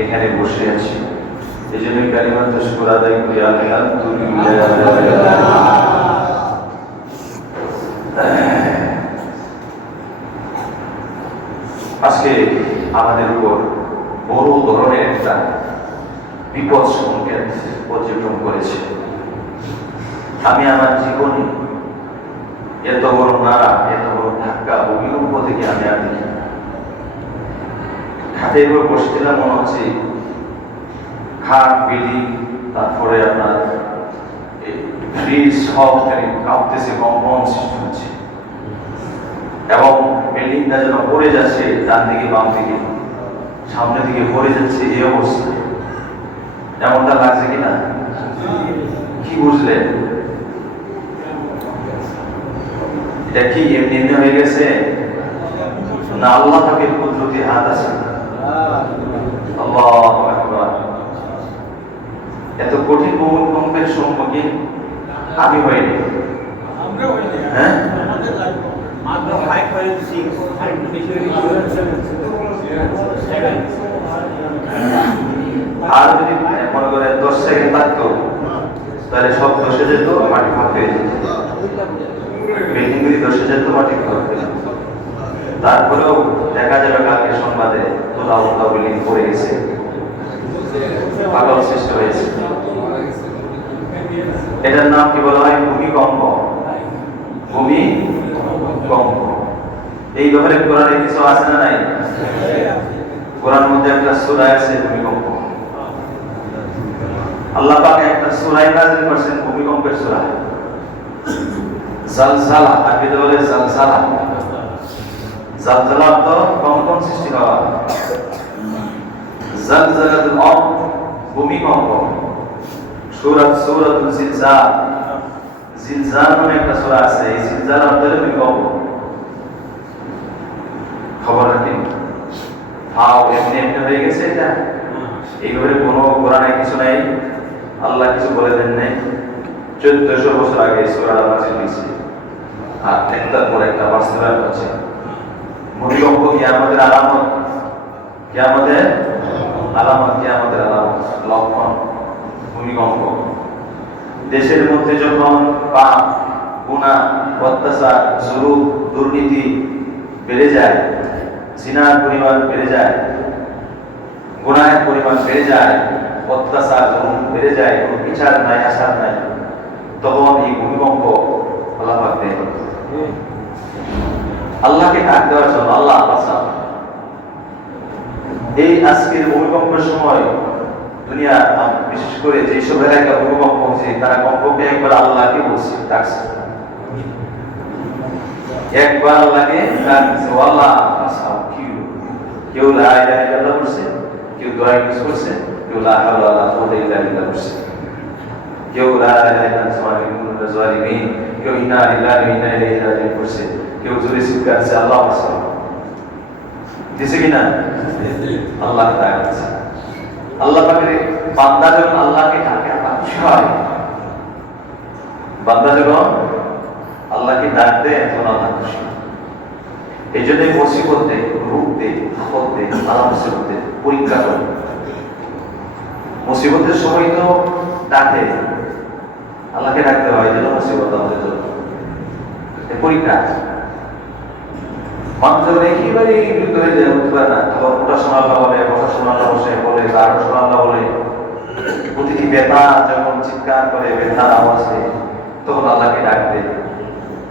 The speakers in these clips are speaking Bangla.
এখানে বসে আছি, এই জন্য কালিমাত শুকর আদায় করি আলহামদুলিল্লাহ। আজকে আমাদের উপর বড় ধরনের একটা বিপদ সংকেত পর্যটন করেছে। আমি আমার জীবনে এত বড় নাড়া, এত বড় ধাক্কা, ভূমিকম্প থেকে আমি আর দেখি। খাটের উপর বসেছিলাম, মনে হচ্ছে খাট, বিল্ডিং, তারপরে আপনার ফ্রিজ সব কাঁপতেছে, কম্পন সৃষ্টি হচ্ছে এবং বিল্ডিংটা যেন পড়ে যাচ্ছে, ডান দিকে বাম দিকে সামনের দিকে পড়ে যাচ্ছে, এই অবস্থা। এমনটা লাগছে কিনা? কি বুঝলেন? এটা কি এমনি এমনি হয়ে গেছে না আল্লাহ পাকের কুদরতি হাত আছে? আল্লাহু আকবার। এত কঠিন ভূমিকম্পের সম্মুখীন আমি হইনি। হ্যাঁ, আর যদি মনে করে 10 সেকেন্ড থাকতো তাহলে সব ধসে যেত, মাটি ফাঁক হয়ে যেত, বিল্ডিং গুলি ধসে যেত, মাটি ফাঁক হয়ে যেত। তারপরেও দেখা যাবে কালকে সংবাদে তোলা বিল্ডিং পড়ে গেছে, পাগল সৃষ্টি হয়েছে। এটার নাম কি বলা হয়? ভূমিকম্প। ভূমিকম্প এই ব্যাপারে কোরআনে কিছু আছে না নাই? কোরআন মধ্যে একটা সূরা আছে ভূমিকম্প। আল্লাহ পাক একটা সূরা নাযিল করেছেন ভূমিকম্পের সূরা, জালজালা। আরবিতে বলে জালজালা। জালজালা অর্থ কম্পন সৃষ্টি হওয়া। জালজালাতুল আরদ, ভূমিকম্প। সূরাতুল জিলজাল। জিলজাল নামে একটা সূরা আছে, এই জিলজাল অর্থ হলো ভূমিকম্প। খবর রাখেন, হাও এমনি এমনি হয়ে গেছে এটা? এইভাবে কোনো কোরআনে কিছু নাই, আল্লাহ কিছু বলে দেন নাই। 1400 বছর আগে সূরা নাযিল হয়েছে, আর একটার পর একটা বাস্তবায়ন হচ্ছে। ভূমিকম্প কিয়ামতের আলামত, কিয়ামতের আলামত, কিয়ামতের আলামত, লক্ষণ ভূমিকম্প। দেশের মধ্যে যখন পাপ, গুনাহ, অত্যাচার, জুলুম, দুর্নীতি বেড়ে যায়, জিনার পরিমাণ বেড়ে যায়, গুনাহের পরিমাণ বেড়ে যায়, অত্যাচার জুলুম বেড়ে যায়, কোনো বিচার নাই, আচার নাই, তখন এই ভূমিকম্প আল্লাহ পাক দেন। আল্লাহকে ডাক দেওয়ার জন্য, আল্লাহ বাঁচাও। এই আজকের ভূমিকম্পের সময় দুনিয়া, বিশেষ করে যেসব এলাকা ভূমিকম্প হচ্ছে, তারা কমপক্ষে একবার আল্লাহকে বলছে, ডাকছে, একবার আল্লাহকে ডাকছে, আল্লাহ বাঁচাও। কেউ লা ইলাহা ইল্লাল্লাহ বলছে, কেউ দোয়া ইউজ করছে, কেউ লা হাওলা ওয়ালা কুওয়াতা ইল্লা বিল্লাহ বলছে, কেউ লা ইলাহা ইল্লাল্লাহ যালিমিন, কেউ ইন্না লিল্লাহি ওয়া ইন্না ইলাইহি রাজিউন করছে, কেউ জোরে চিৎকার করছে, আল্লাহ বাঁচাও। দিছে কিনা? আল্লাহ ডাকছে। আল্লাহ পাকের বান্দা যখন আল্লাহকে ডাকে, আল্লাহ খুশি হয়। বান্দা যখন আল্লাহকে ডাক দেয়, তখন আল্লাহ খুশি হয়। এই জন্য মুসিবতে, রূপতে, আপদে, আল্লাহ মুসিবতে পরীক্ষা করে। মুসিবতের সময় তো ডাকে, আল্লাহকে ডাকতে হয়, যেন মুসিবত আমাদের জন্য পরীক্ষা। মানুষ যখন একেবারে বিরুদ্ধ হয়ে যায়, উঠতে পারে না, তখন ওটা শোনা আল্লাহ বলে, বসা শোনা আল্লাহ বসে বলে, তারও শোনা আল্লাহ বলে। প্রতিটি ব্যথা যখন চিৎকার করে, ব্যথার আওয়াজে, তখন আল্লাহকে ডাকবে,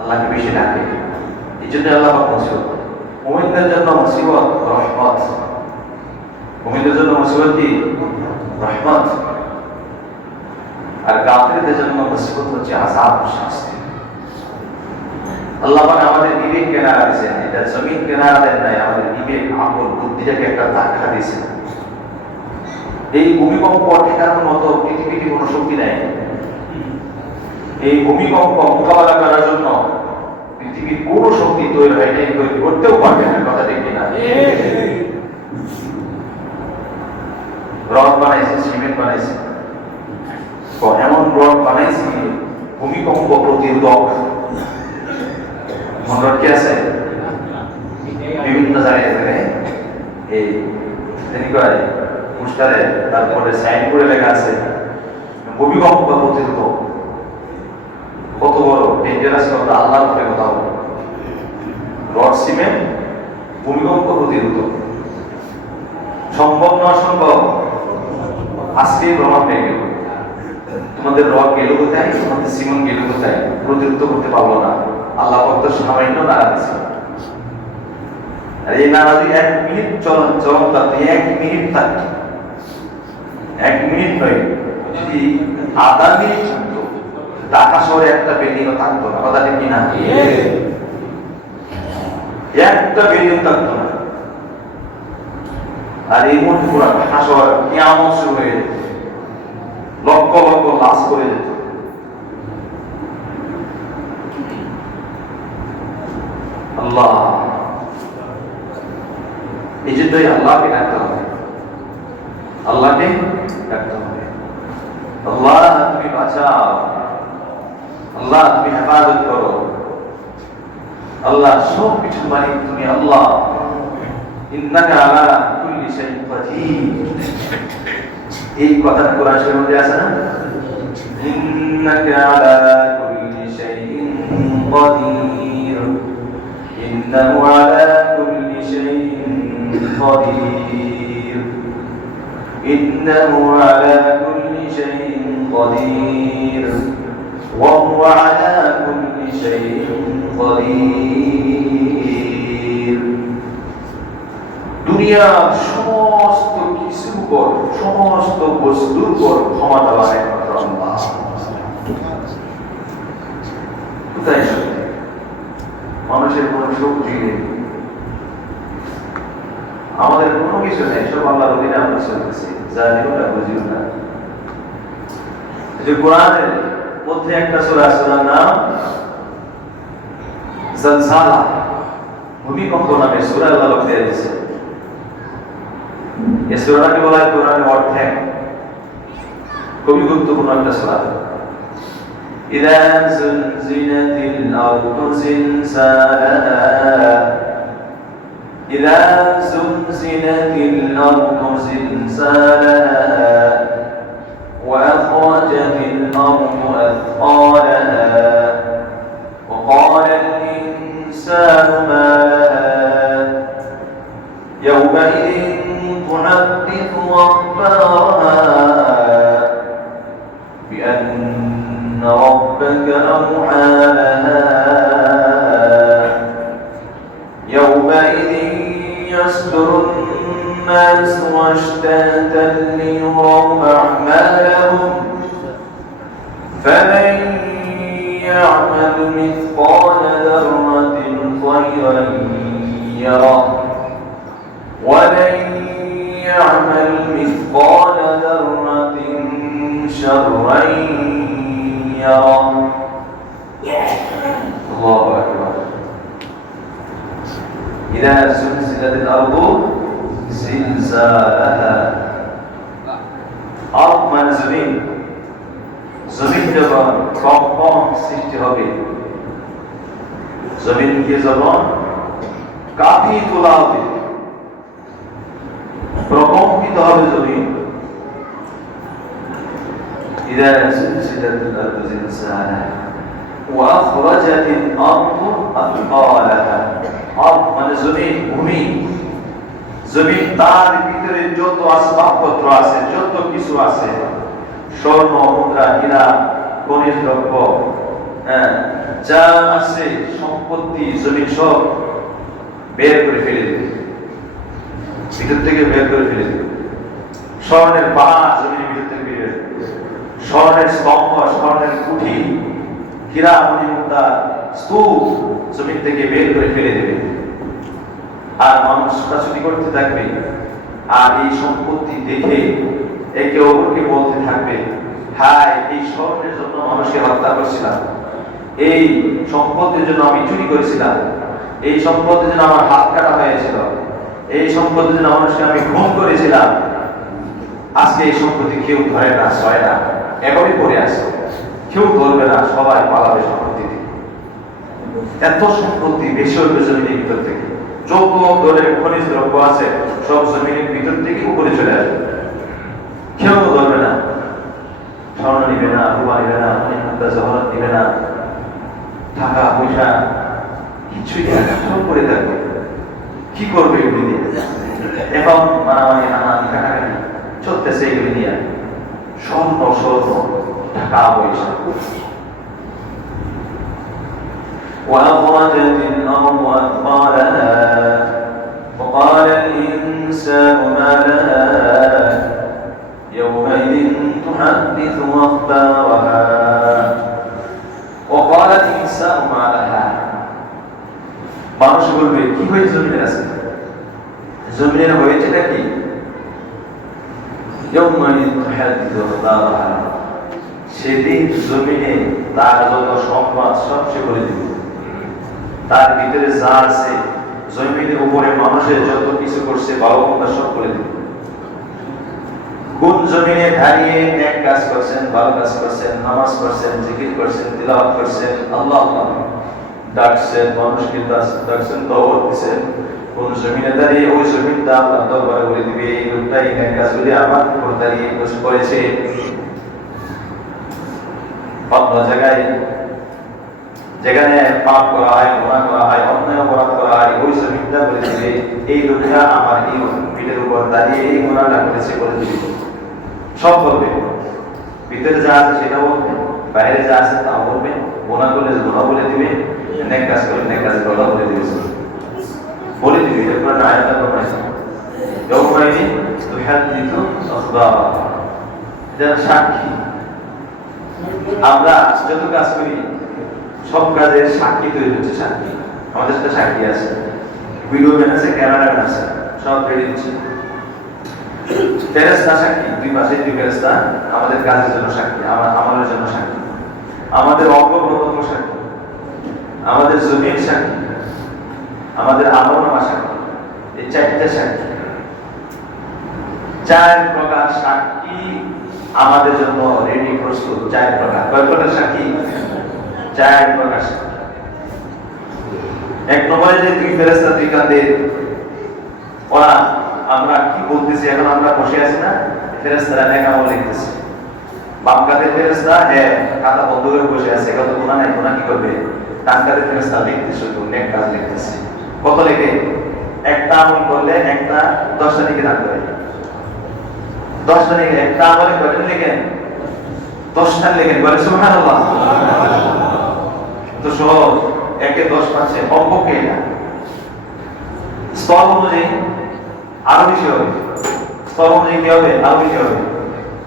আল্লাহকে বেশি ডাকে। এই জন্য আল্লাহ মুসিবত। মুমিনদের জন্য মুসিবত রহমত। মুমিনদের জন্য মুসিবত কি? রহমত। আর কাফিরদের জন্য মুসিবত হচ্ছে আযাব, শাস্তি। আল্লাহ পাক আমাদের বিবেক কেনারা দিয়েছেন, এটা জমিন কেনারা দেন নাই, আমাদের বিবেক, আকল, বুদ্ধিটাকে একটা ধাক্কা দিয়েছেন। এই ভূমিকম্প ঠেকানোর মতো পৃথিবীতে কোনো শক্তি নাই। এই ভূমিকম্প মোকাবেলা করার জন্য পৃথিবীর কোনো শক্তি তৈরি হয় নাই, তৈরি করতেও পারবে না। কথা ঠিক কিনা? রড বানাইছে, সিমেন্ট বানাইছে, এমন রড বানাইছে ভূমিকম্প প্রতিরোধক। রড কি আছে বিভিন্ন জায়গায় এই পোস্টারে তারপরে সাইনবোর্ডে লেখা আছে ভূমিকম্প প্রতিরোধ। কত বড় ডেঞ্জারাস কথা! আল্লাহর উপরে কথা বলো, রড সিমেন্ট ভূমিকম্প প্রতিরোধ সম্ভব না অসম্ভব? আজকে প্রমাণ পেয়ে গেল। তোমাদের রড গেল কোথায়, তোমাদের সিমেন্ট গেল কোথায়? প্রতিরোধ করতে পারলো না। আল্লাহ ভক্ত সামান্য নাড়া দিচ্ছে। আর এই নাড়া যদি 1 মিনিট চলন থাকতো, 1 মিনিট থাকতো, 1 মিনিট নয়, যদি আধা মিনিট থাকতো, ঢাকা শহরে একটা বিল্ডিংও থাকতো না। কথা ঠিক কিনা? একটা বিল্ডিং থাকতো না। আর এই মুহূর্তে পুরো ঢাকা শহর কিয়ামত শুরু হয়ে যেত, লক্ষ লক্ষ লাশ করে যেত। আল্লাহ, এই জন্যই আল্লাহকে ডাকতে হবে, আল্লাহকে ডাকতে হবে। আল্লাহ তুমি বাঁচাও, আল্লাহ তুমি হেফাজত করো, আল্লাহ সব কিছুর মালিক তুমি। আল্লাহ ইন্নাকা আলা কুল্লি শাইইন কাদির, এই কথাটা কোরআন শরীফের মধ্যে আছে না? ইন্নাকা আলা কুল্লি শাইইন কাদির, ইন্নাহু আলা কুল্লি শাইইন কাদির, ইন্নাহু আলা কুল্লি শাইইন কাদির, ওয়া হুয়া আলা কুল্লি শাইইন কাদির। দুনিয়ার সমস্ত কিছুর উপর, সমস্ত বস্তুর উপর ক্ষমতা লাগায় একমাত্র আল্লাহ। কোথায় শক্তি? মানুষের কোন শক্তি নেই, আমাদের কোনো কিছু নেই, সব আল্লাহর অধীনে আমরা চলতেছি, জানিও না বুঝিও না। যে কোরআনের মধ্যে একটা সূরা, সূরার নাম জালজালা, ভূমিকম্প নামে সূরা আল্লাহ দিয়ে দিয়েছে। এই সূরাটাকে বলা হয় কোরআনের অর্ধেক, খুবই গুরুত্বপূর্ণ একটা সূরা। ইযা যুলজিলাতিল আরদু জিলজালাহা, ইযা যুলজিলাতিল আরদু জিলজালাহা ওয়া আখরাজাতিল আরদু আথqalaha ওয়া ক্বালাল ইনসানু মা লাহা ইয়াওমাইযিন تحدث أخبارها بأن ربك أوحى لها يومئذ يصدر الناس أشتاتا ليروا أعمالهم فمن يعمل مثقال ذرة خيرا يره ومن يعمل مثقال ذرة شرا يره الله أكبر إذا زلزلت الأرض زلزالها أرض من زمين زمين যখন কম্পন সৃষ্টি হবে, জমিনকে যখন কাঁপিয়ে তোলা হবে, প্রকম্পিত হবে জমিন। إذا زلزلت الأرض زلزالها وأخرجت الأرض أثقالها أرض মানে জমিন, ভূমি। জমিন তার ভিতরে যত আসবাবপত্র আছে, যত কিছু আছে, স্বর্ণ, মুদ্রা, হীরা, খনিজ দ্রব্য, যা আছে সম্পত্তি, জমিন সব বের করে ফেলে দেবে, ভিতর থেকে বের করে ফেলে দেবে। স্বর্ণের পাহাড় জমিনের ভিতর থেকে বের হবে, স্বর্ণের স্তম্ভ, স্বর্ণের কুঠি, হীরা, মণিমুক্তা, স্তূপ জমিন থেকে বের করে ফেলে দেবে। আর মানুষ ছোটাছুটি করতে থাকবে, আর এই সম্পত্তি দেখে একে অপরকে বলতে থাকবে, হায় এই স্বর্ণের জন্য মানুষকে হত্যা করছিলাম, এই সম্পত্তির জন্য আমি চুরি করেছিলাম, এই সম্পত্তির জন্য আমার হাত কাটা হয়েছিল, এই সম্পত্তির জন্য মানুষকে আমি খুন করেছিলাম। আজকে এই সম্পত্তি কেউ ধরে না, ছয় না, এভাবেই পড়ে আছে, কেউ ধরবে না, সবাই পালাবে সম্পত্তি থেকে। এত সম্পত্তি বেশি হইবে জমিনের ভিতর থেকে, যত ধরনের খনিজ দ্রব্য আছে সব জমিনের ভিতর থেকে উপরে চলে আসবে। করতেছে এগুলি নিয়ে স্বর্ণ স্বর্ণ টাকা পয়সা। وأخرجت الأرض أثقالها وقال الإنسان ما لها يومئذ تحدث أخبارها وقال الإنسان ما لها মানুষ বলবে কি হয়েছে জমিনে আছে, জমিনে হয়েছে নাকি? সেদিন জমিনে তার যত সংবাদ সব সে বলে দিবে, তার ভিতরে যা আছে জমিনের উপরে মানুষের যত কিছু করছে ভালো মন্দ সব বলে দিবে। কোন জমিনে দাঁড়িয়ে নেক কাজ করছেন, ভালো কাজ করছেন, নামাজ পড়ছেন, জিকির করছেন, তিলাওয়াত করছেন, আল্লাহ আল্লাহ ডাকছেন, মানুষকে ডাকছেন, তওবা দিচ্ছেন, কোন জমিনে দাঁড়িয়ে ওই জমিনটা আল্লাহ দরবারে বলে দিবে এই লোকটা এই নেক কাজগুলি আমার উপর দাঁড়িয়ে করেছে। অন্য জায়গায় যেখানে পাপ করা হয়, গুনাহ করা হয়, অন্যায় অপরাধ করা হয়, ওই জমিনটা বলে দিবে এই লোকটা আমার এই পিঠের উপর দাঁড়িয়ে এই গুনাহটা করেছে বলে দিবে। সব বলবে, ভিতরে যা আছে সেটা বলবে, বাইরে যা আছে তা বলবে, গুনাহ করলে গুনাহ বলে দিবে, নেক কাজ করলে নেক কাজের কথা বলে দিবে, বলে দিবে। এটা পুরো আয়াতটা বলছে যৌমাইনি তুহাদ্দিসু আখবারা, এটা সাক্ষী। আমরা যত কাজ করি সব কাজের সাক্ষী তৈরি হচ্ছে, সাক্ষী আমাদের সাথে সাক্ষী আছে, ভিডিও ম্যান আছে, ক্যামেরাম্যান আছে, সব রেডি দিচ্ছে। ফেরেশতা সাক্ষী, দুই পাশে দুই ফেরেশতা আমাদের কাজের জন্য সাক্ষী, আমাদের জন্য সাক্ষী, আমাদের অঙ্গ প্রত্যঙ্গ সাক্ষী, আমাদের জমির সাক্ষী, আমাদের আমলনামা সাক্ষী। এই চারটা সাক্ষী, চার প্রকার সাক্ষী আমাদের জন্য রেডি প্রস্তুত। চার প্রকার, কয় প্রকার সাক্ষী? চার প্রকার সাক্ষী। এক নম্বরে যে দুই ফেরেশতা দুই কাঁধে, ওরা আমরা কি বলতেছি এখন আমরা বসে আছি না, ফেরেশতারা নেক আমল লিখতেছে। বাম কাঁধের ফেরেশতা খাতা বন্ধ করে বসে আছে, কত গুনাহ নাই, গুনাহ কি করবে? ডান কাঁধের ফেরেশতা লিখতেছে, নেক কাজ লিখতেছে। কত লেখে? একটা আমল করলে একটা 10টা লিখে দান করে, 10টা লিখে, একটা আমলে কয়টা লিখেন? 10টা লিখেন, বলে সুবহানাল্লাহ। তো সহজ, একে 10 পাচ্ছে, অঙ্ককে না স্তর অনুযায়ী আরো বেশি হবে, স্তর অনুযায়ী কি হবে? আরো বেশি হবে।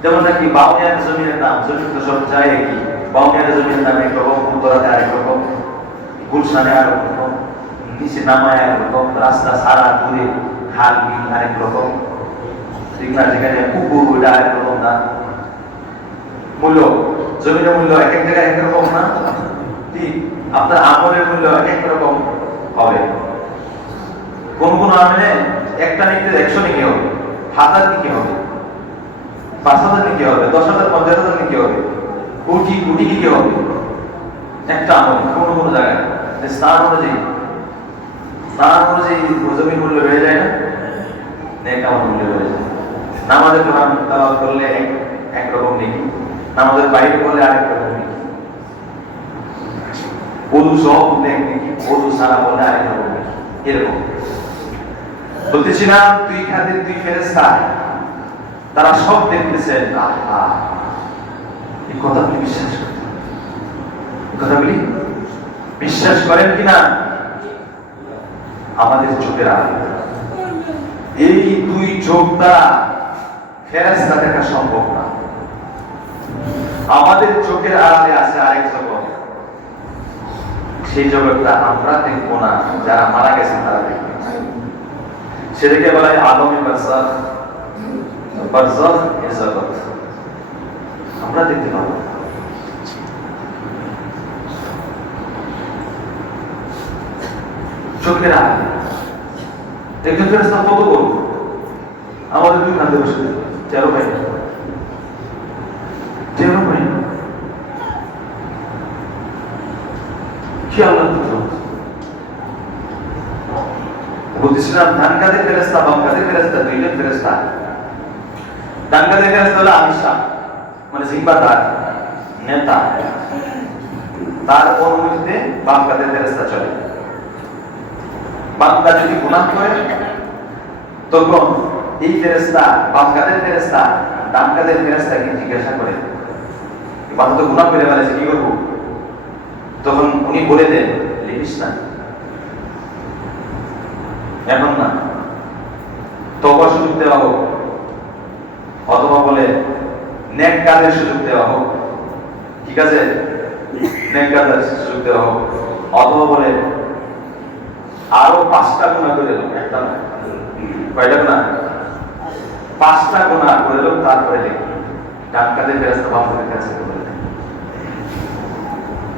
যেমন নাকি বাউনিয়ার জমিনের দাম, জমিন তো সব চাই একই, বাউনিয়ার জমিনের দাম একরকম, উত্তরাতে আরেক রকম, গুলশানে আরেক রকম, নিচে নামায় আরেক রকম, রাস্তা সারা ঘুরে খাল বিল আরেক রকম, ঠিক না? যেখানে পুকুর ওইটা আরেক রকম না, মূল্য জমিনের মূল্য এক এক জায়গায় এক রকম না, ঠিক আপনার আমলের মূল্য এক এক রকম হবে। কোন কোন আমলে একটা নিতে 100 নিতে হবে, 1000 নিতে হবে, 5000 নিতে হবে, 10,000 50,000 নিতে হবে, কোটি কোটি নিতে হবে একটা আমল। কোন কোন জায়গায় স্থান অনুযায়ী জমির মূল্য বেড়ে যায় না, নেক আমল মূল্য বেড়ে যায়। নামাজের কোরআন তেলাওয়াত করলে একরকম নেকি, নামাজের বাইরে করলে আরেক রকম নেকি, ওযু সহ নেকি, ওযু সারা করলে আরেক রকম নেকি, এরকম বলতেছিলাম। দুই খাদের দুই ফেরেশতা তারা সব দেখতেছেন। আহা, এই কথাগুলি বিশ্বাস করেন, এই কথাগুলি বিশ্বাস করেন কিনা? আমাদের চোখের আলো, এই দুই চোখ দ্বারা ফেরেশতা দেখা সম্ভব না। আমাদের চোখের আড়ালে আছে আরেক জগৎ, সেই জগৎটা আমরা দেখবো না, যারা মারা গেছেন তারা দেখবে। সেটাকে বলা হয় আলমে বারজাখ, বারজাখ এর জগৎ, আমরা দেখতে পাবো। চোখের আড়ালে একজন ফেরেশতা কত বড়, আমাদের দুই কাঁধে বসে 13 ভাই, 13 ভাই, কি আল্লাহ বলতেছিলাম। ডান কাঁধের ফেরেশতা, বাম কাঁধের ফেরেশতা, দুইজন ফেরেশতা। ডান কাঁধের ফেরেশতা হলো আমিশা, মানে জিম্মাদার, নেতা, তার অনুমতিতে বাম কাঁধের ফেরেশতা চলে। বান্দা যদি গুনাহ করে তখন এই ফেরেশতা, বাম কাঁধের ফেরেশতা ডান কাঁধের ফেরেশতাকে জিজ্ঞাসা করে, বান্দা তো গুনাহ করে ফেলেছে, কি করবো? তখন উনি বলে দেন, লিখিস না, এখন না, তওবার সুযোগ দেওয়া হোক, অথবা বলে নেক কাজের সুযোগ দেওয়া হোক, ঠিক আছে, নেক কাজের সুযোগ দেওয়া হোক, অথবা বলে আরো 5টা গুনাহ করে এলো, একটা না, কয়টা গুনাহ? 5টা গুনাহ করে এলো, তারপরে লিখি। ডান কাঁধের ফেরেশতা বাম কাঁধের কাছে বলে দেয়,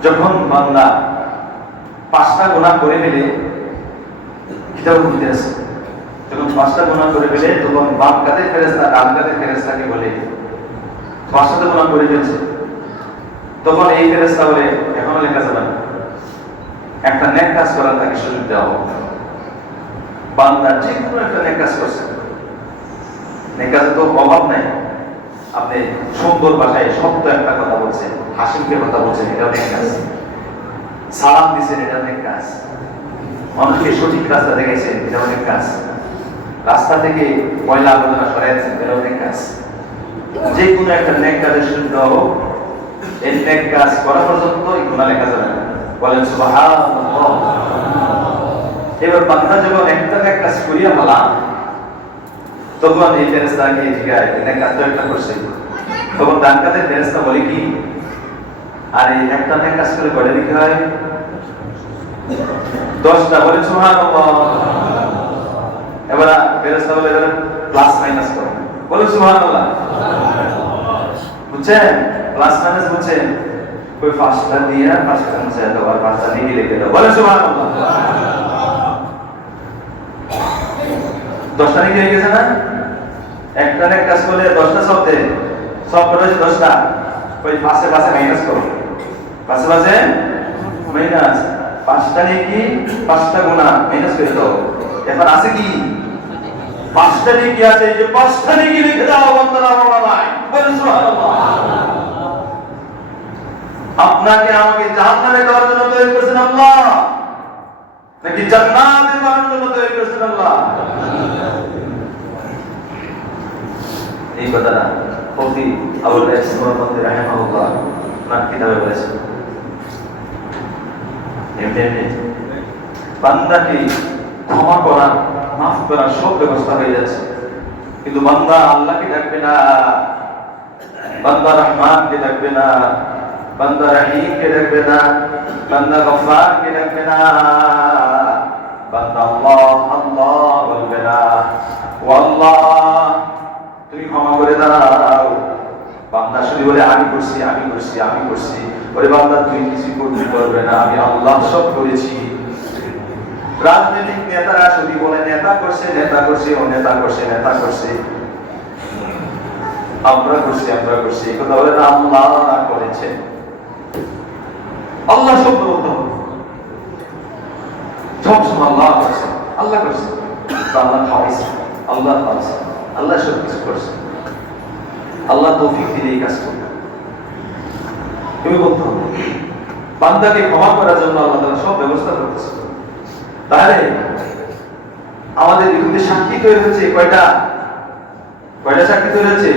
যখন বান্দা 5টা গুনাহ করে ফেলে, কিতাবের মধ্যে আছে, যখন 5টা গুনাহ করে ফেলে তখন বাম কাঁধের ফেরেশতা ডান কাঁধের ফেরেশতাকে বলে 5টা গুনাহ করে ফেলছে, তখন এই ফেরেশতা বলে এখনো লেখা যাবে না, একটা নেক কাজ করার তাকে সুযোগ দেওয়া হোক। বান্দা যে কোনো একটা নেক কাজ করছে, নেক কাজে তো অভাব নাই, আপনি সুন্দর ভাষায় সত্য একটা কথা বলছেন, হাসিমকে কথা বলছেন, এটাও নেক কাজ, সালাম দিচ্ছেন, এটা নেক কাজ, মানুষকে সঠিক রাস্তা দেখাইছেন, এটা অনেক কাজ, রাস্তা থেকে ময়লা আবর্জনা সরাইছেন, এটা অনেক কাজ। যে কোনো একটা নেক কাজের সুযোগ দেওয়া হোক, এই নেক কাজ করা পর্যন্ত এই গুনাহ লেখা যাবে না। বলেন সুবহানাল্লাহ। এবার বান্দা যখন একটা নেক কাজ করিয়া ফেলা, তখন এই ফেরেশতাকে জিজ্ঞাসা, নেক কাজ তো একটা করছে, তখন ডান কাঁধের ফেরেশতা বলে কি, আর এই একটা নেক কাজ করে কয়টা লিখতে হয়? 10টা। বলেন সুবহানাল্লাহ। এবার ফেরেশতা বলে এবার প্লাস মাইনাস করো, বলেন সুবহানাল্লাহ। বুঝছেন? প্লাস মাইনাস বুঝছেন? कोई 5টা দিয়া 5টা মুছে দাও, আর 5টা লিখে লিখে দাও, বলেন সুবহানাল্লাহ। 10টা লিখে হয়ে গেছে না? একটা নেক কাজ করলে 10টা শব্দে, সব করে 10টা, ওই পাশে পাশে মাইনাস করো, পাশে পাশে মাইনাস, 5টা নেকি 5টা গুনাহ মাইনাস করে দাও, এখন আছে কি 5টা নেকি আছে, এই যে 5টা নেকি লিখে দাও বান্দারা, বাবা বলেন সুবহানাল্লাহ। আপনাকে আমাকে জাহান্নামে দেওয়ার জন্য তৈরি করেছেন আল্লাহ, নাকি জান্নাতে দেওয়ার জন্য তৈরি করেছেন আল্লাহ? এই কথাটা কবি আবুল কাসিম রহমাতুল্লাহি রাহিমাহুল্লাহ তার কিতাবে বলেছেন। এমনি বান্দাকে ক্ষমা করা, মাফ করার সব ব্যবস্থা হয়ে যাচ্ছে, কিন্তু বান্দা আল্লাহকে ডাকবে না, বান্দা রহমানকে ডাকবে না, বান্দা রহিমকে ডাকবে না, বান্দা গফফারকে ডাকবে না, বান্দা আল্লাহ আল্লাহ বলবে না। ও আল্লাহ তুমি ক্ষমা করে দাও। বান্দা শুধু বলে আমি করছি আমি করছি আমি করছি, ওরে বান্দা তুই কিছু করতে পারবে না, আমি আল্লাহ সব করেছি। রাজনৈতিক নেতারা শুধু বলে নেতা করছে ও নেতা করছে, আমরা করছি, এই কথা বলে না, আল্লাহ করেছে, আল্লাহ সব বলতে হবে, সবসময় আল্লাহ করছে, আল্লাহ করছে, আল্লাহ খাওয়াইছে, আল্লাহ খাওয়াইছে, আল্লাহ সব কিছু করছে, আল্লাহ তৌফিক দিলে এই কাজ করবে, তুমি বলতে হবে। বান্দাকে ক্ষমা করার জন্য আল্লাহ তাআলা সব ব্যবস্থা করতেছে। তাহলে আমাদের বিরুদ্ধে সাক্ষী তৈরি হচ্ছে কয়টা সাক্ষী তৈরি হচ্ছে?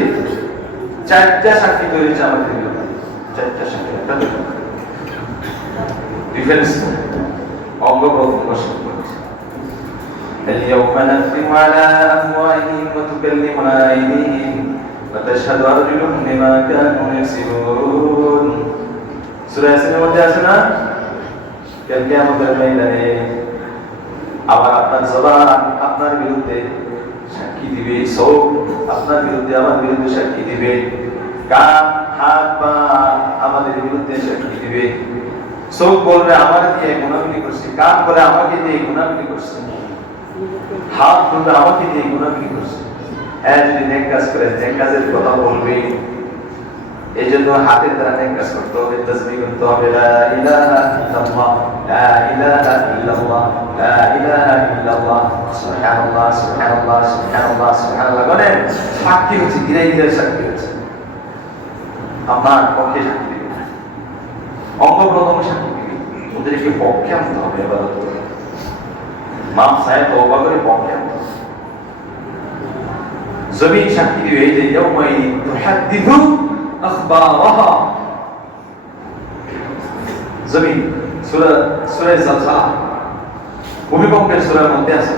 4টা সাক্ষী তৈরি হচ্ছে আমাদের বিরুদ্ধে, 4টা সাক্ষী, একটা ডিফেন্স অঙ্গ প্রত্যঙ্গ সাক্ষী করছে। اليوم نختم على أفواههم وتكلمنا أيديهم وتشهد أرجلهم بما كانوا يكسبون। সূরা ইয়াসিনের মধ্যে আছে না, কাল কিয়ামতের ময়দানে আবার আপনার জবান আপনার বিরুদ্ধে সাক্ষী দিবে, চোখ আপনার বিরুদ্ধে আমার বিরুদ্ধে সাক্ষী দিবে, কান হাত পা আমাদের বিরুদ্ধে সাক্ষী দিবে। চোখ বলবে আমার দিয়ে গুনাহগুলি করছে, কান বলে আমাকে দিয়ে গুনাহগুলি করছে, হাত বলবে আমাকে দিয়ে গুনাহগুলি করছে। যদি নেক কাজ করে নেক কাজের কথা বলবে, এই জন্য হাতের দ্বারা নেক কাজ করতে হবে, তাসবিহ করতে হবে, লা ইলাহা ইল্লাল্লাহ, লা ইলাহা ইল্লাল্লাহ, লা ইলাহা ইল্লাল্লাহ, সুবহানাল্লাহ সুবহানাল্লাহ সুবহানাল্লাহ সুবহানাল্লাহ। মানে সাক্ষী হচ্ছে, ধীরে ধীরে সাক্ষী হচ্ছে, আপনার পক্ষে সাক্ষী দিবে, অঙ্গ প্রত্যঙ্গ সাক্ষী দিবে, ওদেরকে পক্ষে আনতে হবে, ইবাদত করে মাপ সাহেব তওবা করে পক্ষে আনতে হবে। জমিন সাক্ষী দিবে যে ইয়াউমাই তুহাদ্দিথু আখবারাহা। জমিন সূরা জালজালা ভূমিকম্পের সূরার মধ্যে আছে।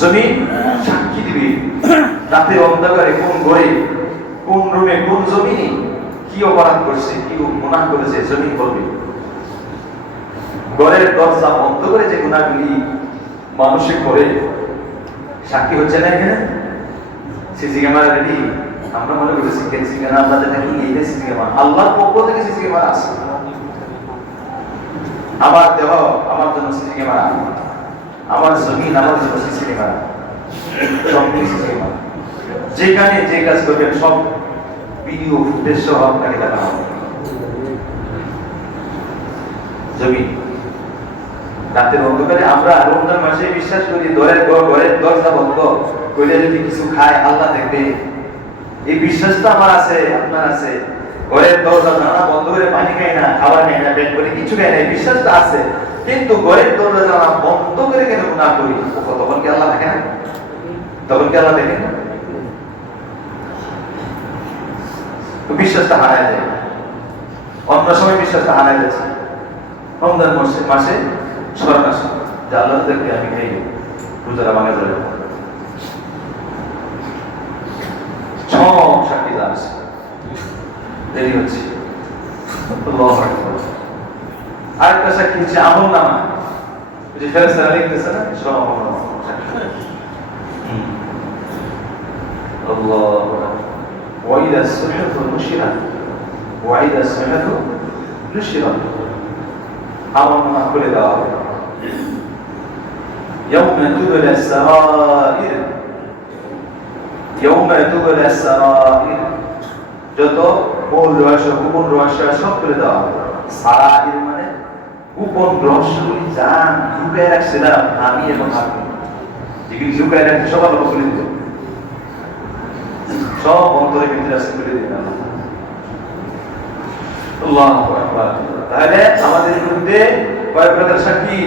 জমিন সাক্ষী দিবে রাতের অন্ধকারে কোন ঘরে কোন রুমে কোন জমিনে কি অপরাধ করছে কি গুনাহ করেছে জমিন বলবে। ঘরের দরজা বন্ধ করে যে গুনাহগুলি মানুষে করে সাক্ষী হচ্ছে না এখানে। সিসি ক্যামেরা রেডি, আমরা মনে করি সিসি ক্যামেরা আমরা যেটা কি এই সিসি ক্যামেরা, আল্লাহর পক্ষ থেকে সিসি ক্যামেরা আছে। আমার দেহ আমার জন্য সিসি ক্যামেরা, আমার জমিন আমার জন্য সিসি ক্যামেরা, সব সিসি ক্যামেরা। যেখানে যে কাজ করবেন সব ভিডিও ফুটেজ সহ আপনাকে দেখানো হবে। জমিন রাতের অন্ধকারে আমরা রমজান মাসে বিশ্বাস করি ঘরের দরজা বন্ধ কইলে যদি কিছু খায় আল্লাহ দেখবে, এই বিশ্বাসটা আমার আছে আপনার আছে। ঘরের দরজা জানা বন্ধ করে পানি খাই না, খাবার খাই না, পেট করে কিছু খাই না, এই বিশ্বাসটা আছে। কিন্তু ঘরের দরজা জানা বন্ধ করে কেন না করি, তখন কি আল্লাহ দেখে না? তখন কি আল্লাহ দেখে না? বিশ্বাসটা হারায় যায়। অন্য সময় বিশ্বাসটা হারায় যাচ্ছে। রমজান মাসে সরকার যে আল্লাহ দেখবে আমি খাই রোজারা ভাঙে ধরে সব সাক্ষী আছে। দেরি হচ্ছে। আরেকটা সাক্ষী হচ্ছে আমল নামা, যে ফেরেশতারা লিখতেছে না সব আমল নামা আল্লাহ। وإذا الصحف نشرت وإذا الصحف نشرت আমল নামা খুলে দেওয়া হবে। يوم تبلى السرائر يوم تبلى السرائر যত মূল রহস্য গোপন রহস্য সব খুলে দেওয়া হবে। সারাইর মানে গোপন রহস্যগুলি যা লুকায় রাখছিলাম আমি এবং আপনি, যেগুলি লুকায় রাখছি সব আল্লাহ খুলে দিত, সব অন্তরের ভিতরে আছে খুলে দিবেন আল্লাহু আকবার। তাহলে আমাদের বিরুদ্ধে কয় প্রকার সাক্ষী?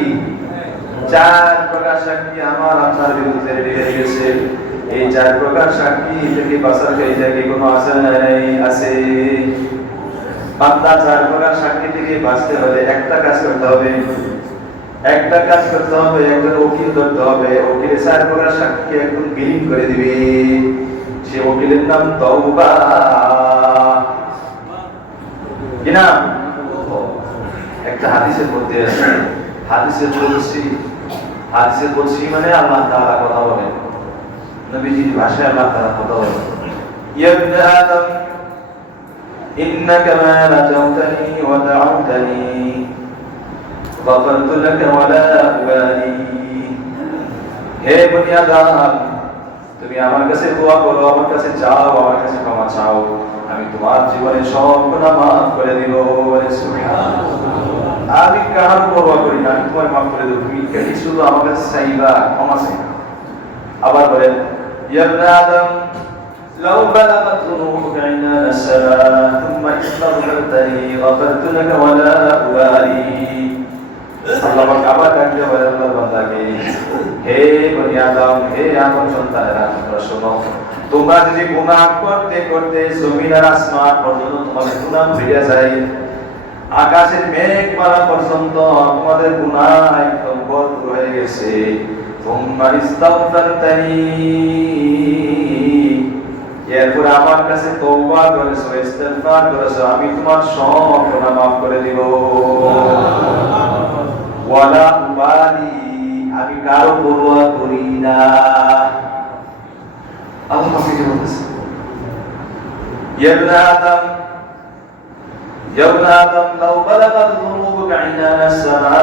4 প্রকার সাক্ষী আমার আপনার বিরুদ্ধে রেডি হয়ে গেছে। এই 4 প্রকার সাক্ষী থেকে বাঁচার কায়দা কি কোনো আছে না? নাই, আছে। বান্দা 4 প্রকার সাক্ষী থেকে বাঁচতে হলে একটা কাজ করতে হবে, একজন উকিল ধরতে হবে। উকিল 4 প্রকার সাক্ষীকে একদম বিলীন করে দিবে। সে উকিলের নাম তওবা। কি নাম? একটা হাদিসের মধ্যে আছে, হাদিসের বলছি মানে আল্লাহ তাআলা কথা বলেন, নবীজির ভাষায় আল্লাহ তাআলা কথা বলেন। ইয়া ইবনে আদম ইন্নাকা মা রাজাউতানি ওয়া দাউতানি গফারতু লাকা ওয়া লা উবালি। হে বনি আদম, তুমি আমার কাছে দোয়া করো, আমার কাছে চাও, আমার কাছে ক্ষমা চাও, আমি তোমার জীবনে সব গুনাহ মাফ করে দিব। সুবহানাল্লাহ। আমি কার পরোয়া করি না, আমি তোমার মাফ করে দেব। তুমি খালি শুধু আমার কাছে চাইবা, ক্ষমা চাইবা। আবার বলেন ইয়া ইবনে আদম লাউ বালাগাত যুনুবুকা ইনানা আস-সামা থুম্মা ইস্তাগফারতানি গফারতু লাকা ওয়া লা উবালি। আল্লাহ পাক আবার ডাকতে বলে আল্লাহর বান্দাকে, হে বনি আদম, হে আদম সন্তানেরা, তোমরা শোনো, তোমরা যদি গুনাহ করতে করতে জমিন আর আসমান পর্যন্ত তোমাদের গুনাহ ভেঙে যায়, আকাশের মেঘমালা পর্যন্ত তোমাদের গুনাহ একদম ভরপুর হয়ে গেছে, তোমরা ইস্তাগফারতানি, এরপর আমার কাছে তওবা করেছো, ইস্তিগফার করেছো, আমি তোমার সব গুনাহ মাফ করে দিব। ওয়ালা উবালি, আমি কারো পরোয়া করি না। আল্লাহ পাক কি বলতেছে? ইয়া ইবনে আদম লাউ বালাগাত যুনুবুকা ইনানা আস-সামা।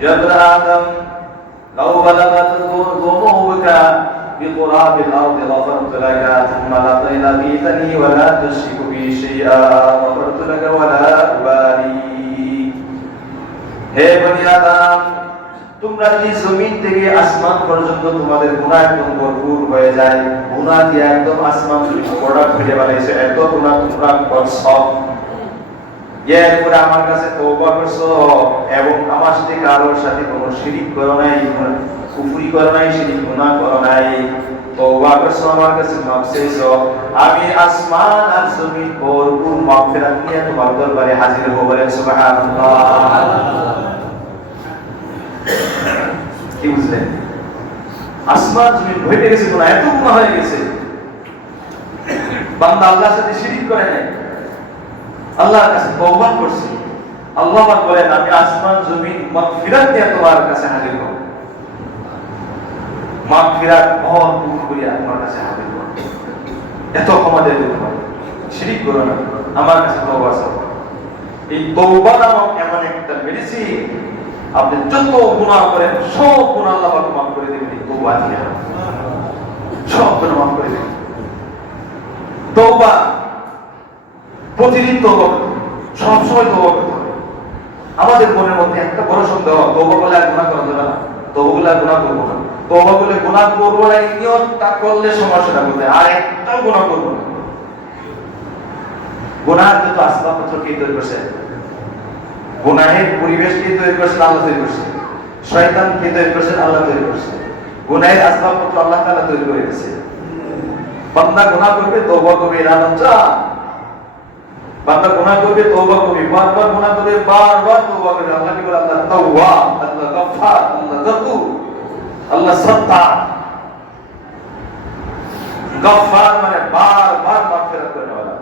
ইয়া ইবনে আদম লাউ বালাগাত যুনুবুকা বিকুরাবিল আরদি গফারতু লাকা থুম্মা লাকিতানি ওয়া লা তুশরিকু বি শাইআ গফারতু লাকা ওয়া লা উবালি। হে বনি আদম, তোমরা যদি জমিন থেকে আসমান পর্যন্ত তোমাদের গুনাহ একদম ভরপুর হয়ে যায়, গুনাহ দিয়ে একদম আসমান তুমি বড় ফেলে বানাইছো, এত গুনাহ তোমরা করছো, এরপরে আমার কাছে তওবা করছো এবং আমার সাথে কারোর সাথে কোনো শিরিক করো নাই, কুফরি করো নাই, শিরক গুনাহ করো নাই, তওবা করছো, আমার কাছে মাফ চাইছো, আমি আসমান আর জমিন ভরপুর মাগফিরাত নিয়ে তোমার দরবারে হাজির হব। বলেন সুবহানাল্লাহ। কি বুঝলেন? আসমান জমিন ভরে গেছে, গুনাহ এত গুনাহ হয়ে গেছে, বান্দা আল্লাহর সাথে শিরক করে নাই, আল্লাহর কাছে তওবা করছে। আল্লাহ পাক বলেন আমি আসমান জমিন মাগফিরাত নিয়ে তোমার কাছে হাজির হব, মাগফিরাত ভরপুর করিয়া তোমার কাছে হাজির হব। এত ক্ষমা দিয়ে দেব, শিরক করো না, আমার কাছে তওবা চাও। এই তওবা নামক এমন একটা মেডিসিন, আপনি যত গুনাহ করেন সব গুনাহ আল্লাহ পাক মাফ করে দিবেন এই তওবা দিয়ে, সব গুনাহ মাফ করে দিবেন। তওবা প্রতিদিন তওবা করতে হবে, সবসময় তওবা করতে হবে। আমাদের মনের মধ্যে একটা বড় সন্দেহ, তওবা করলে আর গুনাহ করা যাবে না, তওবা করলে আর গুনাহ করবো না, তওবা করলে গুনাহ করবো না, এই নিয়তটা করলে সমস্যাটা কোথায়? আর একটাও গুনাহ করবো না। গুনাহের যত আসবাবপত্র কে তৈরি করছে? গুনাহের পরিবেশ কে তৈরি করছেন? আল্লাহ তৈরি করছে। শয়তান কে তৈরি করছেন? আল্লাহ তৈরি করছে। গুনাহের আসবাবপত্র আল্লাহ তাআলা তৈরি করে দিয়েছে। বান্দা গুনাহ করবে, তওবা করবে, রাজা বান্দা গুনাহ করবে, তওবা করবে, বারবার গুনাহ করবে, বারবার তওবা করবে। আল্লাহ কি বলে? আল্লাহ তাওয়াব, আল্লাহ গফফার, আল্লাহ গফুর, আল্লাহ সত্তার। গফফার মানে বারবার মাগফিরাত করে ওয়ালা,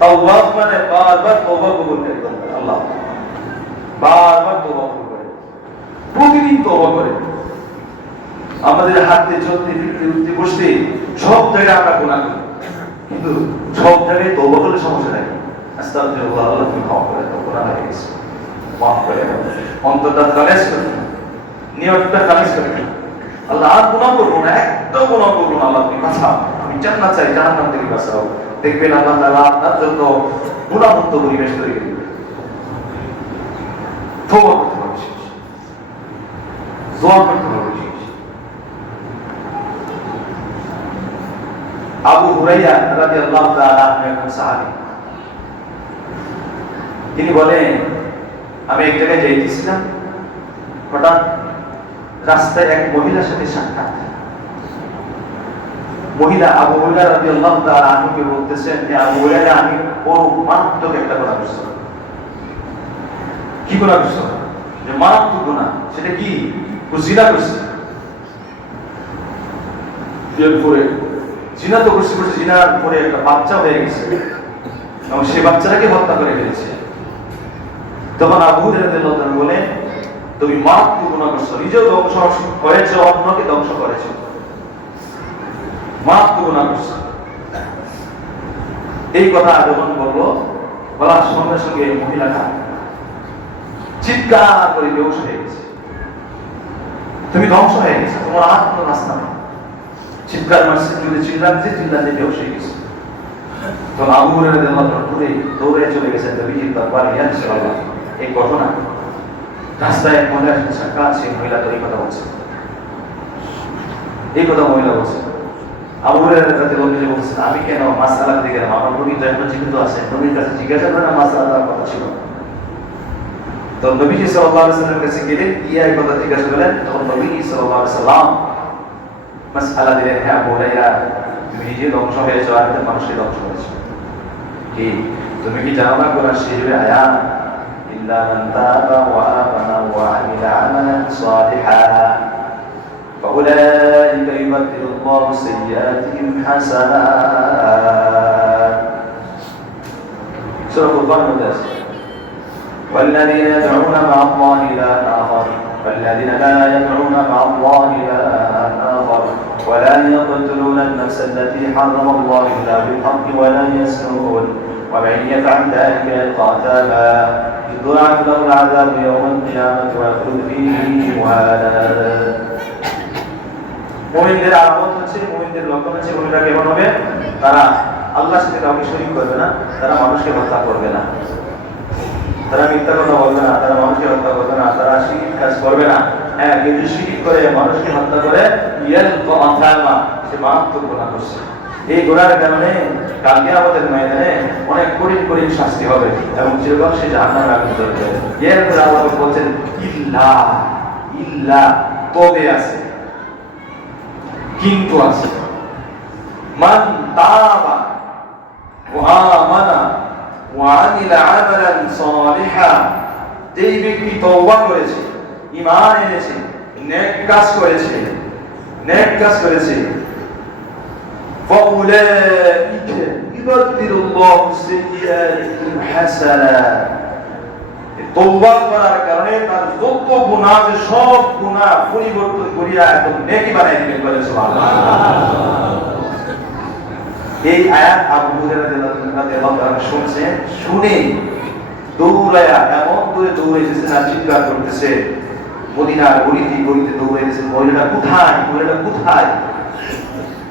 তাওয়াব মানে বারবার তওবা কবুল করে আল্লাহ, বারবার তওবা কবুল করে, প্রতিদিন তওবা করে। আমাদের হাতে চলতে ফিরতে উঠতে বসতে সব জায়গায় আমরা গুনাহ করি, কিন্তু সব জায়গায় তওবা করলে সমস্যা নাই। আস্তাগফিরুল্লাহ, আল্লাহ তুমি ক্ষমা করে দাও, গুনাহ হয়ে গেছে, মাফ করে দাও। অন্তরটা খালেস করে, নিয়তটা খালেস করে, আল্লাহ আর গুনাহ করবো না, একটাও গুনাহ করবো না, আল্লাহ তুমি বাঁচাও, আমি জান্নাত চাই, জাহান্নাম থেকে বাঁচাও। দেখবেন আল্লাহ তাআলা আপনার জন্য গুনাহমুক্ত পরিবেশ তৈরি করে দিবেন। তওবা করতে হবে, দোয়া করতে হবে। আবু হুরায়রা রাদিয়াল্লাহু তাআলা একজন সাহাবী, তিনি বলেন আমি এক জায়গায় যাইতেছিলাম, হঠাৎ রাস্তায় এক মহিলার সাথে সাক্ষাৎ। মহিলা আবু হুরায়রা রাদিয়াল্লাহু তাআলা আনহুকে বলতেছেন যে আবু হুরায়রা, আমি বড় মারাত্মক একটা গুনাহ করছি। কি গুনাহ করছো? যে মারাত্মক গুনাহ। সেটা কি? জিনা করছি। এরপরে জিনা তো করছি, জিনার পরে একটা বাচ্চা হয়ে গেছে এবং সেই বাচ্চাটাকে হত্যা করে ফেলেছে। তখন আবু হুরায়রা রাদিয়াল্লাহু তাআলা বলেন তুমি মারাত্মক গুনাহ করছো, নিজেও ধ্বংস হয়েছে, অন্যকে ধ্বংস করেছো, মারাত্মক গুনাহ করছো। এই কথা যখন বললো, বলার সঙ্গে সঙ্গে মহিলাটা চিৎকার করে বেহুশ হয়ে গেছে। তুমি ধ্বংস হয়ে গেছে, তোমার আর কোনো রাস্তা নেই। চিৎকার মারছে, যদি চিল্লাতে চিল্লাতে বেহুশ হয়ে গেছে। তখন আবু হুরায়রা রাদিয়াল্লাহু তাআলা দৌড়ে চলে গেছেন নবীজির দরবারে, ইয়া রাসূলুল্লাহ, এই ঘটনা রাস্তায় এক মহিলার সাথে সাক্ষাৎ, সেই মহিলা তো এই কথা বলছে, এই কথা মহিলা বলছে। আবু হুরায়রা রাদিয়াল্লাহু তাআলা বলছেন আমি কেন মাসআলা দিকে গেলাম? আমার নবী যখন জীবিত আছেন, নবীর কাছে জিজ্ঞাসা করে না মাসআলার কথা ছিল। তো নবীজি সাল্লাল্লাহু আলাইহি ওয়াসাল্লামের কাছে গেলেন, গিয়ে এই কথা জিজ্ঞাসা করলেন। তখন নবী সাল্লাল্লাহু আলাইহি ওয়াসাল্লাম মাসআলা দিলেন, হ্যাঁ আবু হুরায়রা, তুমি নিজে ধ্বংস হয়েছো আর মানুষকে ধ্বংস করেছো। কি তুমি কি জানো না কোরআন শরীফে আয়াত ইল্লা মান তাবা ওয়া আমানা ওয়া আমিলা আমালান সালিহা ফাউলাইকা ইউবাদদিলুল্লাহু সাইয়্যাতিহিম হাসানাত। সূরা ফুরকানের মধ্যে আছে والذين يدعون مع الله إلها آخر والذين لا يدعون مع الله إلها آخر ولا يقتلون النفس التي حرم الله إلا بالحق ولا يزنون ومن يفعل ذلك يلقى أثاما يضاعف له العذاب يوم القيامة ويخلد فيه مهانا। মুমিনদের আলামত হচ্ছে, মুমিনদের লক্ষণ হচ্ছে, মুমিনরা কেমন হবে? তারা আল্লাহর সাথে কাউকে শরীক করবে না, তারা মানুষকে হত্যা করবে না, তারা মিথ্যা কথা বলবে না, তারা মানুষকে হত্যা করবে না, তারা শিরক কাজ করবে না। হ্যাঁ, কিন্তু শিরক করে মানুষকে হত্যা করে ইয়ালকা আথামা, সে মারাত্মক গুনাহ করছে। এই গুনাহের কারণে কাল কিয়ামতের ময়দানে অনেক কঠিন কঠিন শাস্তি হবে এবং চিরকাল সে জাহান্নামে আগুন জ্বলবে। এরপরে আল্লাহ বলছেন ইল্লা ইল্লা, তবে আছে, কিন্তু আছে মান তাবা ওয়া আমানা ওয়া আমিলা আমালান সালিহা, যেই ব্যক্তি তওবা করেছে, ঈমান এনেছে, নেক কাজ করেছে, ফাউলাইকা ইউবাদদিলুল্লাহু সাইয়্যাতিহিম হাসানাত। তওবা করার কারণে তার যত গুনাহ আছে সব গুনাহ পরিবর্তন করিয়া একদম নেকি বানাই দিবেন, বলে সুবহানাল্লাহ। এই আয়াত আবু হুরায়রা রাদিয়াল্লাহু তাআলা শুনছেন, শুনে দৌড়ায়া এমন দূরে দৌড়াইতেছেন আর চিৎকার করতেছে, মদিনার গলিতে গলিতে দৌড়াইতেছেন, মহিলাটা কোথায়?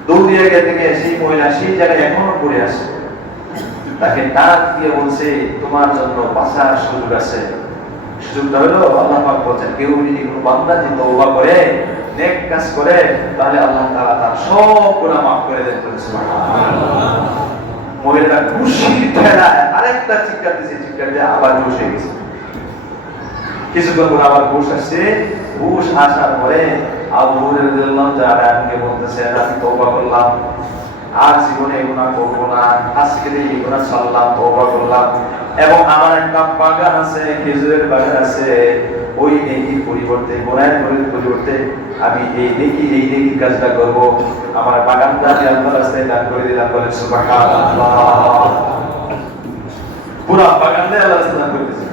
দৌড়িয়ে গিয়ে সেই মহিলা সেই জায়গায় এখনো পড়ে আছে। তাকে ডাক দিয়ে বলছে, তোমার জন্য বাঁচার সুযোগ আছে। সুযোগটা হলো আল্লাহ পাক বলেন, কেউ যদি কোনো বান্দা যদি তওবা করে, নেক কাজ করে, তাহলে আল্লাহ তাআলা তার সব গুনাহ maaf করে দেন, বলে সুবহানাল্লাহ। মহিলাটা খুশির ঠেলায় আরেকটা চিৎকার দিয়ে আবার বসে গেছে। কিছুক্ষণ পর আবার হুশ আসছে। হুশ আসার পরে আবু হুরায়রা রাদিয়াল্লাহু তাআলা আনহু বলতেছে, আমি তওবা করলাম, আর জীবনে গুনাহ করব না, আজকে থেকে এই গুনাহ ছাড়লাম, তওবা করলাম, এবং আমার একটা বাগান আছে, খেজুরের বাগান আছে, ওই নেকির পরিবর্তে, গুনাহের পরিবর্তে আমি এই নেকি কাজটা করব, আমার বাগানটা আমি আল্লাহর রাস্তায় দান করে দিলাম, বলে সুবহানাল্লাহ। পুরো বাগানটা আল্লাহর রাস্তায় দান করে দিয়েছে।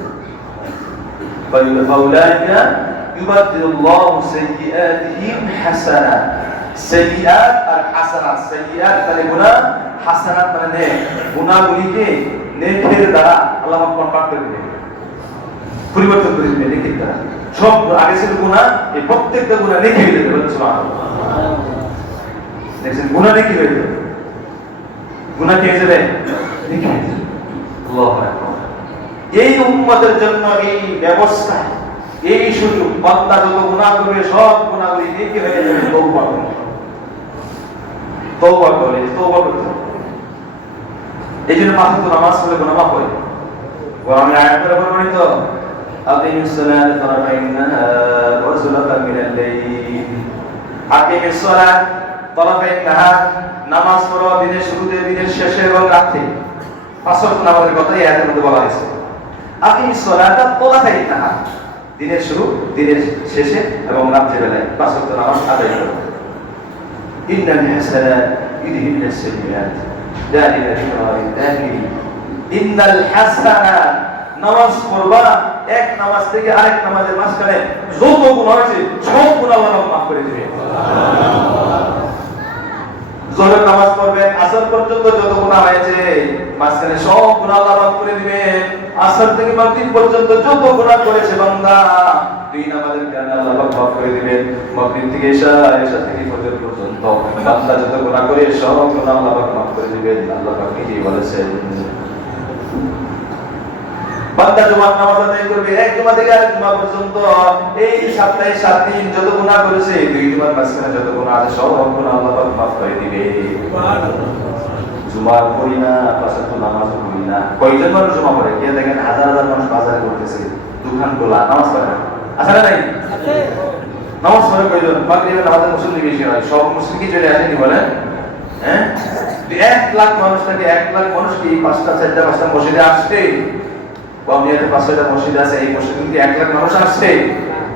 ফাউলাইকা ইউবাদদিলুল্লাহু সাইয়্যাতিহিম হাসানাত। সাইয়্যাত আর হাসানাত, সাইয়্যাত মানে গুনাহ, হাসানাত মানে নেক। গুনাহগুলিকে নেকের দ্বারা আল্লাহ পাক কনভার্ট করে দিবেন, পরিবর্তন করে দিবেন নেকের দ্বারা। সব আগে ছিল গুনাহ, এই প্রত্যেকটা গুনাহ নেকি হয়ে যাবে, বলে সুবহানাল্লাহ। দেখেন গুনাহ নেকি হয়ে যাবে, গুনাহ কি হয়ে যাবে, নেকি হয়ে যাবে। আল্লাহু আকবার। এই উম্মতের জন্য এই ব্যবস্থা, এই সুযোগ, বান্দা যত গুনাহ করবে সব গুনাহগুলি নেকি হয়ে যাবে। তওবা করতে এই জন্য পাঁচ ওয়াক্ত নামাজ পড়লে গুনাহ মাফ হয়। কোরআনের আয়াতের প্রমাণিত, আকিমিস সালাতা তারাফাইন নাহার ওয়া যুলাফান মিনাল লাইল। আকিমিস সালাত তারাফাইন নাহার, নামাজ পড়ো দিনের শুরুতে, দিনের শেষে এবং রাতে। পাঁচ ওয়াক্ত নামাজের কথা এই আয়াতের মধ্যে বলা হয়েছে। আকিমিস সালাতা তারাফাইন নাহার, দিনের শুরু, দিনের শেষে এবং রাতের বেলায় পাঁচ ওয়াক্ত নামাজ আদায় করো। ইন্নাল হাসানাত ইউযহিবুস সাইয়্যাত যালিকা যিকরা লিল-যাকিরিন। ইন্নাল হাসানাত, নামাজ পড়বা, এক নামাজ থেকে আরেক নামাজের মাঝখানে যত গুনাহ আছে সব গুনাহ আল্লাহ মাফ করে দিবেন। জোহরের নামাজ পড়বেন, আসর পর্যন্ত যত গুনাহ হয়েছে মাঝখানে সব গুনাহ আল্লাহ মাফ করে দিবেন। আসর থেকে মাগরিব পর্যন্ত যত গুনাহ করেছে বান্দা, দুই নামাজের কারণে আল্লাহ পাক মাফ করে দিবেন। মাগরিব থেকে ঈশা, ঈশা থেকে ফজর পর্যন্ত বান্দা যত গুনাহ করে সব গুনাহ আল্লাহ পাক মাফ করে দিবেন। আল্লাহ পাক কি বলেছেন, বান্দা জুমার নামাজ আদায় করবে, এক জুমা থেকে আরেক জুমা পর্যন্ত, এই সপ্তাহে 7 দিন যত গুনাহ করেছে, দুই জুমার মাঝখানে যত গুনাহ আছে সব গুনাহ আল্লাহ পাক মাফ করে দিবে। সুবহানাল্লাহ। জুমার পড়ি না, পাঁচ ওয়াক্ত নামাজ পড়ি না, কয়জন মানুষ জমা পড়ে? কে দেখেন হাজার হাজার মানুষ বাজার করতেছে, দোকান খোলা, নামাজ পড়ে না, আছে না নাই? নামাজ পড়ে কয়জন? মাগরিবের নামাজে মুসল্লি বেশি হয়, সব মুসলিম কি চলে আসেনি বলেন? হ্যাঁ, 1 লাখ মানুষ থাকে, 1 লাখ মানুষ কি 5টা মসজিদে আসছে? বাউনিয়াতে 5-6টা মসজিদ আছে, এই মসজিদে কি 1 লাখ মানুষ আসছে?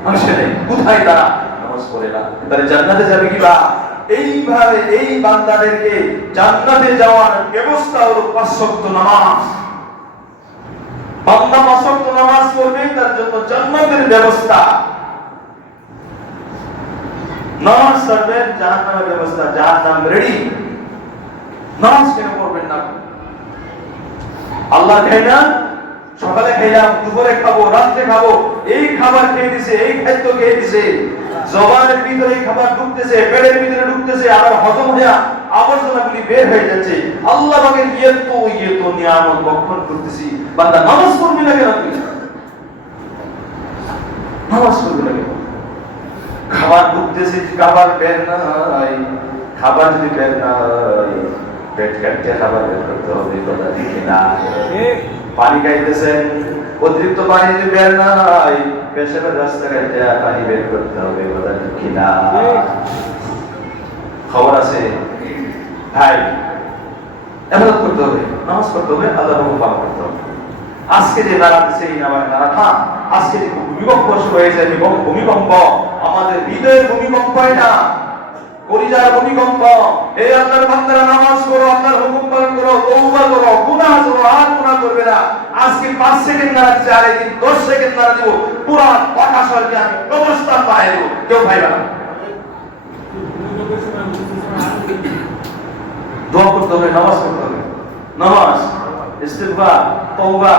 আসে নাই। কোথায় তারা? নামাজ পড়ে না। তাহলে জান্নাতে যাবে কিবা? এইভাবে এই বান্দাদেরকে জান্নাতে যাওয়ার ব্যবস্থা হলো 5 ওয়াক্ত নামাজ। বান্দা 5 ওয়াক্ত নামাজ পড়বে, তার জন্য জান্নাতের ব্যবস্থা। নামাজ পড়বেন, জাহান্নামের ব্যবস্থা, জাহান্নাম রেডি। নামাজ কেন পড়বেন না? আল্লাহ খাই না, সকালে খাইলাম, দুপুরে খাবো, রাত্রে খাবো, এই খাবার খেয়ে দিছে, এই খাদ্য খেয়ে দিছে, জবানের ভিতরে এই খাবার ঢুকতেছে, পেটের ভিতরে ঢুকতেছে, আবার হজম হয়ে আবর্জনাগুলি বের হয়ে যাচ্ছে। আল্লাহ পাকের এত নিয়ামত ভক্ষণ করতেছি, বান্দা নামাজ পড়বি না কেন? তুই নামাজ পড়বি না কেন? খাবার ঢুকতেছে, খাবার বের নাই, খাবার যদি বের নাই, পেট কাটতে খাবার বের করতে হবে, কথা ঠিক না? পানি খাইতেছেন, অতিরিক্ত পানি যদি বের নাই, পেশাবের রাস্তা কাটতে পানি বের করতে হবে, কথা ঠিক না? খবর আছে ভাই, ইবাদত করতে হবে, নামাজ পড়তে হবে, আল্লাহর হুকুম পালন করতে হবে। আজকে যে নারা দিচ্ছে এই নারাটা, আজকে যে ভূমিকম্প শুরু হয়েছে, ভূমিকম্প আমাদের হৃদয়ের ভূমিকম্প, এটা কলিজার ভূমিকম্প। এই আল্লাহর বান্দারা নামাজ পড়ো, আল্লাহর হুকুম পালন করো, তওবা করো, গুনাহ করো, আর গুনাহ করবে না। আজকে 5 সেকেন্ড নারা দিচ্ছে, আর একদিন 10 সেকেন্ড নারা দিব, পুরা আকাশকে আমি অবস্থা পায় দেব, কেউ ভাইবা না। দোয়া করতে হবে, নামাজ পড়তে হবে, নামাজ, ইস্তিগফার, তওবা,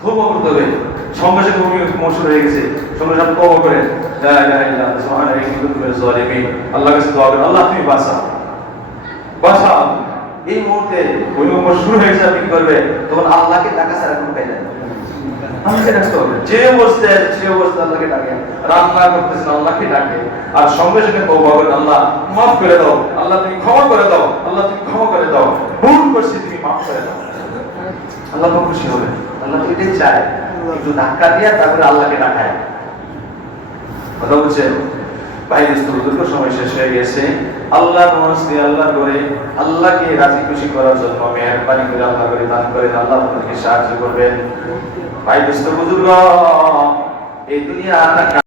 তওবা করতে হবে। সঙ্গে সঙ্গে ভূমিকম্প শুরু হয়ে গেছে, সঙ্গে সঙ্গে তওবা করে লা ইলাহা ইল্লাল্লাহ সুবহানাকা ইন্নী কুনতু মিনাজ জালিমিন, আল্লাহর কাছে দোয়া করেন, আল্লাহ তুমি বাঁচাও, বাঁচাও। এই মুহূর্তে ভূমিকম্প শুরু হয়েছে, আপনি কি করবে? তখন আল্লাহকে ডাকা ছাড়া কোনো উপায় নেই। আল্লাহকে ডাকতে হবে, যে অবস্থায় সে অবস্থায় আল্লাহকে ডাকে, রান্না করতেছেন আল্লাহকে ডাকে, আর সঙ্গে সঙ্গে তওবা করেন, আল্লাহ মাফ করে দাও, আল্লাহ তুমি ক্ষমা করে দাও, আল্লাহ তুমি ক্ষমা করে দাও, ভুল করছি তুমি মাফ করে দাও। আল্লাহ তো খুশি হবে, আল্লাহ তো এটাই চায়, একটু ধাক্কা দিয়ে তারপরে আল্লাহকে ডাকায়। কথা বলছেন ভাই, দীর্ঘ সময় শেষ হয়ে গেছে। আল্লাহর নমস্তে, আল্লাহর করে আল্লাহকে রাজি খুশি করার জন্য মেহেরবানি করে আল্লাহ করে দান করেন, আল্লাহ আপনাকে সাহায্য করবেন। ভাই বুজুর্গ, এই দুনিয়া